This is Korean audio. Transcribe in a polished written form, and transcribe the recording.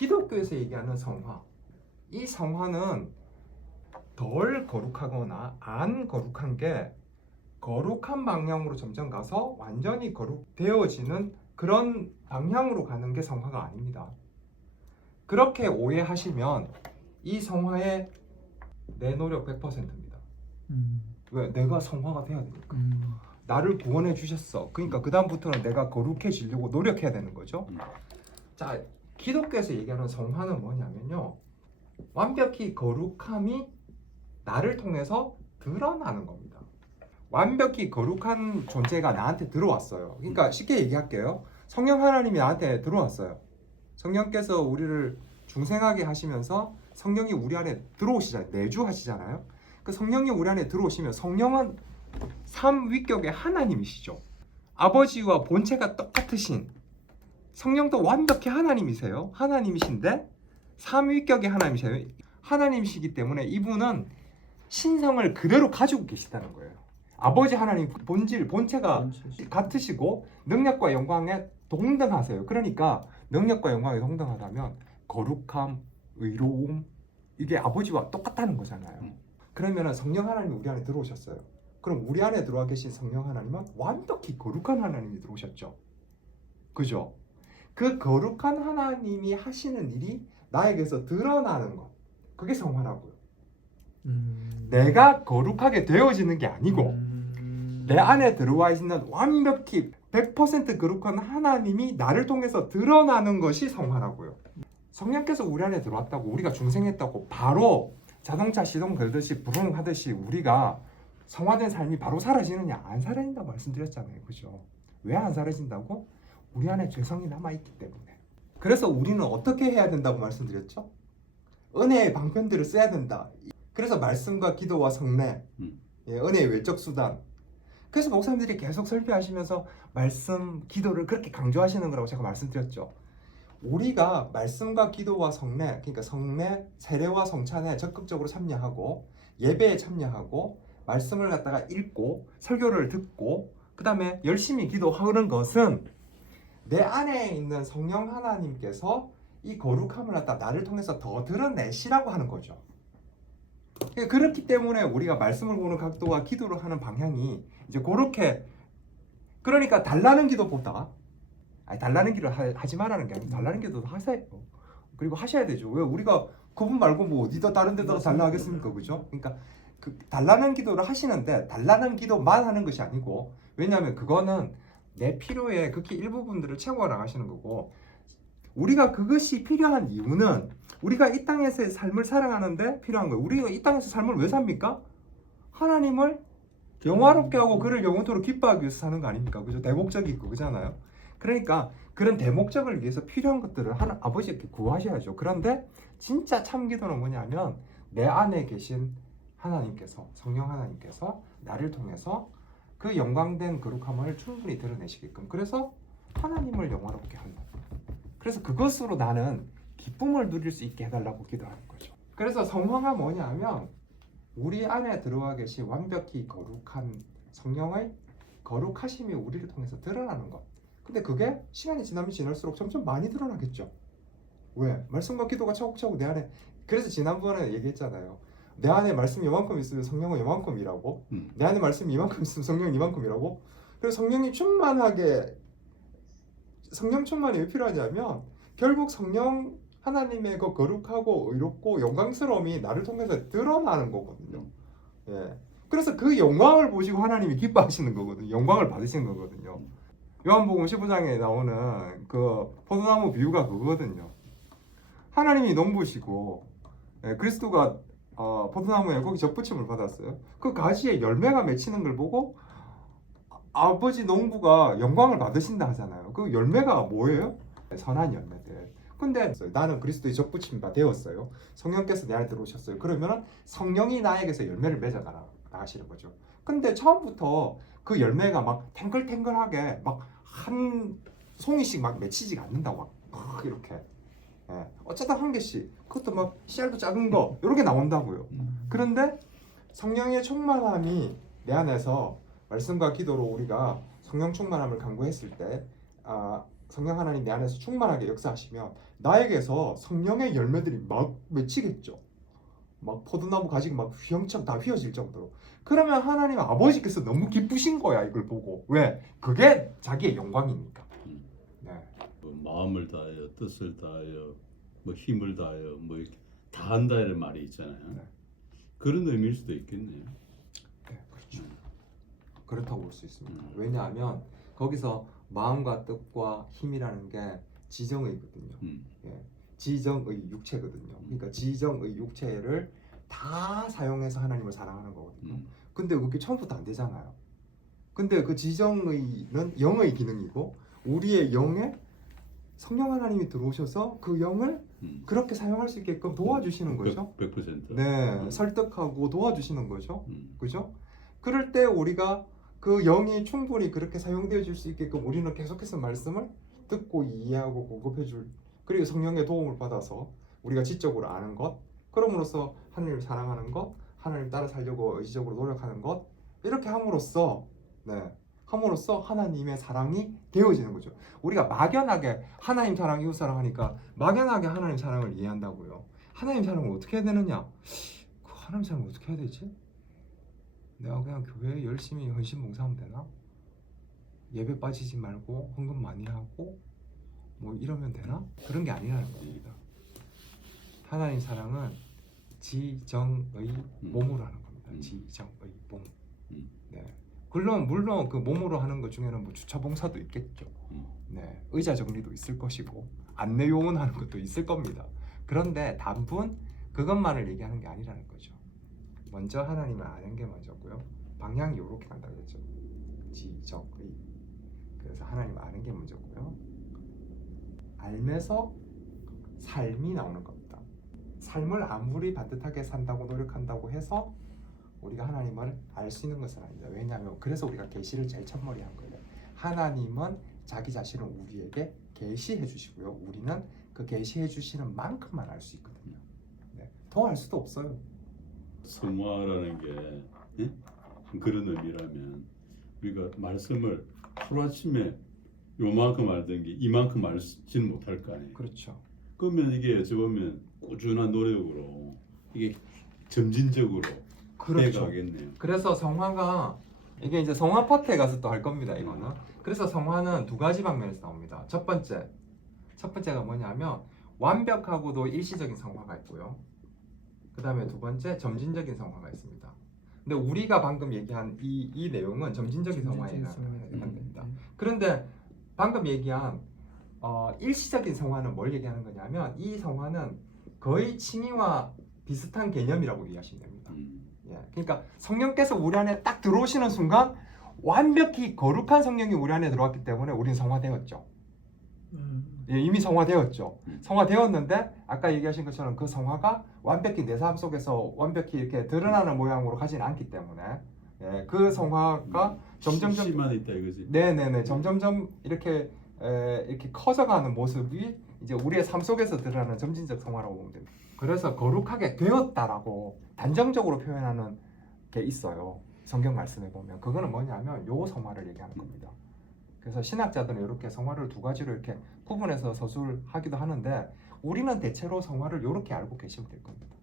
기독교에서 얘기하는 성화, 이 성화는 덜 거룩하거나 안 거룩한 게 거룩한 방향으로 점점 가서 완전히 거룩되어지는 그런 방향으로 가는 게 성화가 아닙니다. 그렇게 오해하시면 이 성화에 내 노력 100%입니다. 왜? 내가 성화가 돼야 되니까. 나를 구원해 주셨어. 그러니까 그 다음부터는 내가 거룩해지려고 노력해야 되는 거죠. 자, 기독교에서 얘기하는 성화는 뭐냐면요, 완벽히 거룩함이 나를 통해서 드러나는 겁니다. 완벽히 거룩한 존재가 나한테 들어왔어요. 그러니까 쉽게 얘기할게요. 성령 하나님이 나한테 들어왔어요. 성령께서 우리를 중생하게 하시면서 성령이 우리 안에 들어오시잖아요. 내주하시잖아요. 그 성령이 우리 안에 들어오시면 성령은 삼위격의 하나님이시죠. 아버지와 본체가 똑같으신, 성령도 완벽히 하나님이세요. 하나님이신데 삼위격의 하나님이세요. 하나님이시기 때문에 이분은 신성을 그대로 가지고 계시다는 거예요. 아버지 하나님 본질, 본체가 같으시고 능력과 영광에 동등하세요. 그러니까 능력과 영광에 동등하다면 거룩함, 의로움, 이게 아버지와 똑같다는 거잖아요. 그러면 성령 하나님이 우리 안에 들어오셨어요. 그럼 우리 안에 들어와 계신 성령 하나님은 완벽히 거룩한 하나님이 들어오셨죠. 그죠? 그 거룩한 하나님이 하시는 일이 나에게서 드러나는 것, 그게 성화라고요. 내가 거룩하게 되어지는 게 아니고 내 안에 들어와 있는 완벽히 100% 거룩한 하나님이 나를 통해서 드러나는 것이 성화라고요. 성령께서 우리 안에 들어왔다고, 우리가 중생했다고 바로 자동차 시동 걸듯이 부릉 하듯이 우리가 성화된 삶이 바로 사라지느냐? 안 사라진다고 말씀드렸잖아요. 그죠? 왜 안 사라진다고? 우리 안에 죄성이 남아있기 때문에. 그래서 우리는 어떻게 해야 된다고 말씀드렸죠? 은혜의 방편들을 써야 된다. 그래서 말씀과 기도와 성례, 은혜의 외적 수단. 그래서 목사님들이 계속 설교하시면서 말씀, 기도를 그렇게 강조하시는 거라고 제가 말씀드렸죠. 우리가 말씀과 기도와 성례, 그러니까 성례, 세례와 성찬에 적극적으로 참여하고 예배에 참여하고 말씀을 갖다가 읽고 설교를 듣고 그 다음에 열심히 기도하는 것은 내 안에 있는 성령 하나님께서 이 거룩함을 갖다 나를 통해서 더 드러내시라고 하는 거죠. 그렇기 때문에 우리가 말씀을 보는 각도와 기도를 하는 방향이 이제 그렇게, 그러니까 달라는 기도보다, 달라는 기도를 하지 말라는 게 아니고 달라는 기도도 하세요. 그리고 하셔야 되죠. 왜 우리가 그분 말고 뭐 어디다 다른 데다가 달라 하겠습니까? 그죠? 그러니까 그 달라는 기도를 하시는데 달라는 기도만 하는 것이 아니고, 왜냐하면 그거는 내 필요의 극히 일부분들을 채워 나가시는 거고, 우리가 그것이 필요한 이유는 우리가 이 땅에서의 삶을 살아가는데 필요한 거예요. 우리가 이 땅에서 삶을 왜 삽니까? 하나님을 영화롭게 하고 그를 영원토록 기뻐하기 위해서 사는 거 아닙니까? 그죠? 대목적이 그거잖아요. 그러니까 그런 대목적을 위해서 필요한 것들을 아버지께 구하셔야죠. 그런데 진짜 참 기도는 뭐냐면 내 안에 계신 하나님께서, 성령 하나님께서 나를 통해서 그 영광된 거룩함을 충분히 드러내시게끔, 그래서 하나님을 영화롭게 한다. 그래서 그것으로 나는 기쁨을 누릴 수 있게 해달라고 기도하는 거죠. 그래서 성화가 뭐냐면 우리 안에 들어와 계신 완벽히 거룩한 성령의 거룩하심이 우리를 통해서 드러나는 것. 근데 그게 시간이 지나면 지날수록 점점 많이 드러나겠죠. 왜? 말씀과 기도가 차곡차곡 내 안에. 그래서 지난번에 얘기했잖아요. 내 안에 말씀이 이만큼 있으면 성령은 이만큼이라고. 내 안에 말씀이 이만큼 있으면 성령은 이만큼이라고. 그래서 성령이 충만하게, 성령 충만이 왜 필요하냐면 결국 성령 하나님의 그 거룩하고 의롭고 영광스러움이 나를 통해서 드러나는 거거든요. 예. 그래서 그 영광을 보시고 하나님이 기뻐하시는 거거든요. 영광을 받으시는 거거든요. 요한복음 15장에 나오는 그 포도나무 비유가 그거거든요. 하나님이 농부시고 그리스도가 포도나무에 거기 접붙임을 받았어요. 그 가지에 열매가 맺히는 걸 보고 아버지 농부가 영광을 받으신다 하잖아요. 그 열매가 뭐예요? 선한 열매들. 근데 나는 그리스도의 접붙임 바 되었어요. 성령께서 내 안에 들어오셨어요. 그러면 성령이 나에게서 열매를 맺어 나가시는 거죠. 근데 처음부터 그 열매가 막 탱글탱글하게 막 한 송이씩 막 맺히지가 않는다고 막 이렇게. 예. 어쩌다 한 개씩, 그것도 막 씨알도 작은 거 이렇게 나온다고요. 그런데 성령의 충만함이 내 안에서 말씀과 기도로 우리가 성령 충만함을 강구했을 때 성령 하나님 내 안에서 충만하게 역사하시면 나에게서 성령의 열매들이 막 맺히겠죠. 막 포도나무 가지가 막 휘영청 다 휘어질 정도로. 그러면 하나님 아버지께서 너무 기쁘신 거야 이걸 보고. 왜? 그게 자기의 영광이니까. 네. 뭐 마음을 다하여 뜻을 다하여 뭐 힘을 다하여 뭐 이렇게 다 한다 이런 말이 있잖아요. 네. 그런 의미일 수도 있겠네요. 네, 그렇죠. 그렇다고 볼 수 있습니다. 왜냐하면 거기서 마음과 뜻과 힘이라는 게 지정의거든요. 예, 지정의 육체거든요. 그러니까 지정의 육체를 다 사용해서 하나님을 사랑하는 거거든요. 근데 그게 처음부터 안 되잖아요. 근데 그 지정의는 영의 기능이고 우리의 영에 성령 하나님이 들어오셔서 그 영을 그렇게 사용할 수 있게끔 도와주시는 거죠. 100%. 네, 설득하고 도와주시는 거죠. 그죠? 그럴 때 우리가 그 영이 충분히 그렇게 사용되어질 수 있게끔 우리는 계속해서 말씀을 듣고 이해하고 공급해 줄, 그리고 성령의 도움을 받아서 우리가 지적으로 아는 것, 그럼으로써 하나님을 사랑하는 것, 하나님 따라 살려고 의지적으로 노력하는 것, 이렇게 함으로써 하나님의 사랑이 되어지는 거죠. 우리가 막연하게 하나님 사랑, 이웃 사랑하니까 막연하게 하나님 사랑을 이해한다고요. 하나님 사랑을 어떻게 해야 되느냐? 그 하나님 사랑을 어떻게 해야 되지? 내가 그냥 교회에 열심히 헌신 봉사하면 되나? 예배 빠지지 말고 헌금 많이 하고 뭐 이러면 되나? 그런 게 아니라는 겁니다. 하나님 사랑은 지정의 몸으로 하는 겁니다. 지정의 몸. 네. 물론 그 몸으로 하는 것 중에는 뭐 주차 봉사도 있겠죠. 네. 의자 정리도 있을 것이고 안내 요원하는 것도 있을 겁니다. 그런데 단분 그것만을 얘기하는 게 아니라는 거죠. 먼저 하나님을 아는 게 먼저고요. 방향이 이렇게 간다고 했죠. 지적의. 그래서 하나님을 아는 게 먼저고요. 알면서 삶이 나오는 겁니다. 삶을 아무리 반듯하게 산다고 노력한다고 해서 우리가 하나님을 알 수 있는 것은 아닙니다. 왜냐하면 그래서 우리가 계시를 제일 첫머리 한 거예요. 하나님은 자기 자신을 우리에게 계시해 주시고요. 우리는 그 계시해 주시는 만큼만 알 수 있거든요. 네. 더 알 수도 없어요. 성화라는 게 그런 의미라면 우리가 말씀을 하루아침에 요만큼 알던 게 이만큼 알지는 못할 거 아니에요. 그렇죠. 그러면 이게 어찌 보면 꾸준한 노력으로 이게 점진적으로 그렇죠. 해가겠네요. 그래서 성화가 이게 이제 성화 파트에 가서 또 할 겁니다. 이거는. 그래서 성화는 두 가지 방면에서 나옵니다. 첫 번째가 뭐냐면 완벽하고도 일시적인 성화가 있고요. 그 다음에 두 번째 점진적인 성화가 있습니다. 근데 우리가 방금 얘기한 이 내용은 점진적인 성화에 해당됩니다. 그런데 방금 얘기한 일시적인 성화는 뭘 얘기하는 거냐면 이 성화는 거의 칭의와 비슷한 개념이라고 이해하시면 됩니다. 예, 그러니까 성령께서 우리 안에 딱 들어오시는 순간 완벽히 거룩한 성령이 우리 안에 들어왔기 때문에 우리는 성화되었죠. 예, 이미 성화되었죠. 성화되었는데 아까 얘기하신 것처럼 그 성화가 완벽히 내 삶 속에서 완벽히 이렇게 드러나는 모양으로 가지는 않기 때문에 그 성화가 점점점 심만 있다 이거지. 네네네 점점점 이렇게 커져가는 모습이 이제 우리의 삶 속에서 드러나는 점진적 성화라고 보면 됩니다. 그래서 거룩하게 되었다라고 단정적으로 표현하는 게 있어요. 성경 말씀에 보면 그거는 뭐냐면 요 성화를 얘기하는 겁니다. 그래서 신학자들은 이렇게 성화를 두 가지로 이렇게 구분해서 서술하기도 하는데 우리는 대체로 성화를 이렇게 알고 계시면 될 겁니다.